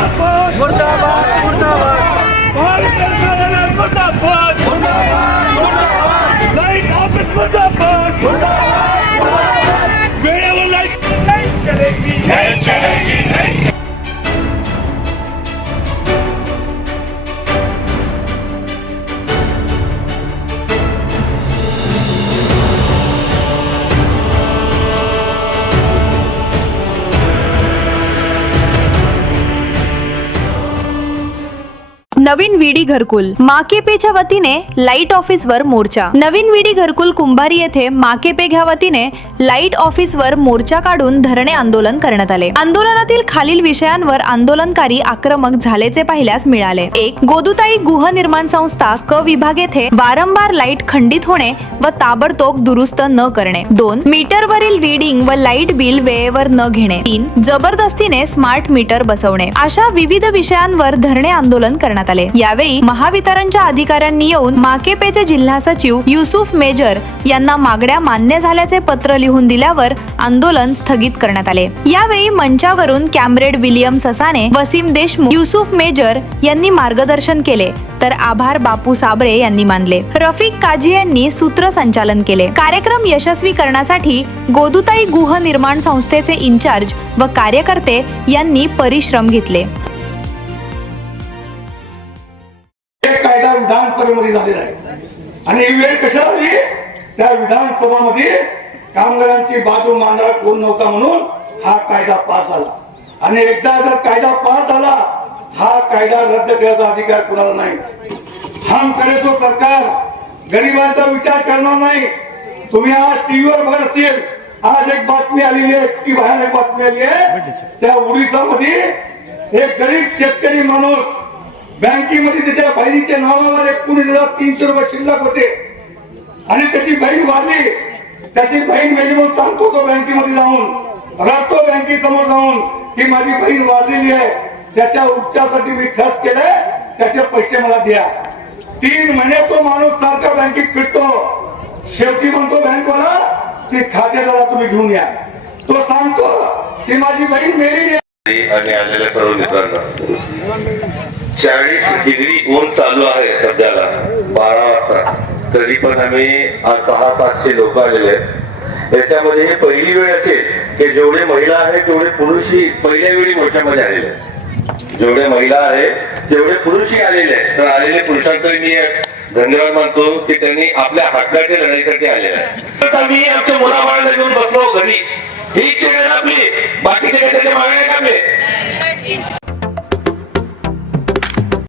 मुर्दाबाद मुर्दाबाद भारत सरकारला मुर्दाबाद मुर्दाबाद लाईट ऑफिस मुर्दाबाद वेळेवर लाईट नहीं चलेगी नहीं चलेगी नहीं. नवीन विडी घरकुल माकेपेच्या वतीने लाईट ऑफिसवर मोर्चा. नवीन विडी घरकुल कुंभारी येथे माकेपे घ्या वतीने लाईट ऑफिसवर मोर्चा काढून धरणे आंदोलन करण्यात आले. आंदोलनातील खालील विषयांवर आंदोलनकारी आक्रमक झाल्याचे पाहिल्यास मिळाले. 1. गोदुताई गृहनिर्माण संस्था क विभाग येथे वारंवार लाईट खंडित होणे व ताबडतोब दुरुस्त न करणे. 2. मीटरवरील रीडिंग व लाईट बिल वेळेवर न घेणे. 3. जबरदस्तीने स्मार्ट मीटर बसवणे. अशा विविध विषयांवर धरणे आंदोलन करण्यात आले. यावेळी महावितरणच्या अधिकाऱ्यांनी येऊन माकेपेचे जिल्हा सचिव युसुफ मेजर यांना मागण्या मान्य झाल्याचे पत्र लिहून दिल्यावर आंदोलन स्थगित करण्यात आले. यावेळी मंचावरून कॅम्रेड विलियम ससाने, वसीम देशमुख, युसुफ मेजर यांनी मार्गदर्शन केले तर आभार बापू साबळे यांनी मानले. रफिक काझी यांनी सूत्रसंचालन केले. कार्यक्रम यशस्वी करण्यासाठी गोदुताई गृहनिर्माण संस्थेचे इन्चार्ज व कार्यकर्ते यांनी परिश्रम घेतले. कायदा विधानसभेमध्ये झालेला आहे आणि ही वेळ कशाला आली? त्या विधानसभामध्ये कामगारांची बाजू मांडणारा कोण नव्हता म्हणून हा कायदा पास झाला आणि एकदा जर कायदा पास झाला हा कायदा रद्द करण्याचा अधिकार कुणाला नाही. हम करेचो सरकार गरिबांचा विचार करणार नाही. तुम्ही आज टीव्हीवर बघत असतील, आज एक बातमी आलेली आहे की भयानक बातमी आली आहे. त्या ओडिसामध्ये एक गरीब शेतकरी माणूस बँकेमध्ये त्याच्या बहिणीच्या नावावर 19,300 रुपये शिल्लक होते आणि त्याची बहीण वारली. त्याची बहीण मेली म्हणून सांगतो तो बँकेमध्ये जाऊन, रडतो बँकेसमोर जाऊन की माझी बहीण वारलेली आहे, त्याच्या उपचारासाठी मी खर्च केलाय, त्याचे पैसे मला द्या. 3 महिने तो माणूस सारखा बँकेत फिरतो. शेवटी म्हणतो बँकवाला ती खातेदारा तुम्ही घेऊन या. तो सांगतो की माझी बहीण मेलेली आहे. आणि आलेल्या सर्व मित्रांना 40 डिग्री ऊन चालू आहे सध्याला 12 वाजता, तरी पण आम्ही आज 600-700 लोक आलेले आहेत. याच्यामध्ये ही पहिली वेळ असेल की जेवढे महिला आहेत तेवढे पुरुषही पहिल्या वेळी मोर्चामध्ये आलेले आहेत. जेवढे महिला आहेत तेवढे पुरुषही आलेले आहेत. तर आलेले पुरुषांचं मी धन्यवाद मानतो की त्यांनी आपल्या हक्काच्या लढाईसाठी आलेले आहेत. आम्ही आमच्या मुलाबाळाला घेऊन बसलो घरी. ही चेहरा आपली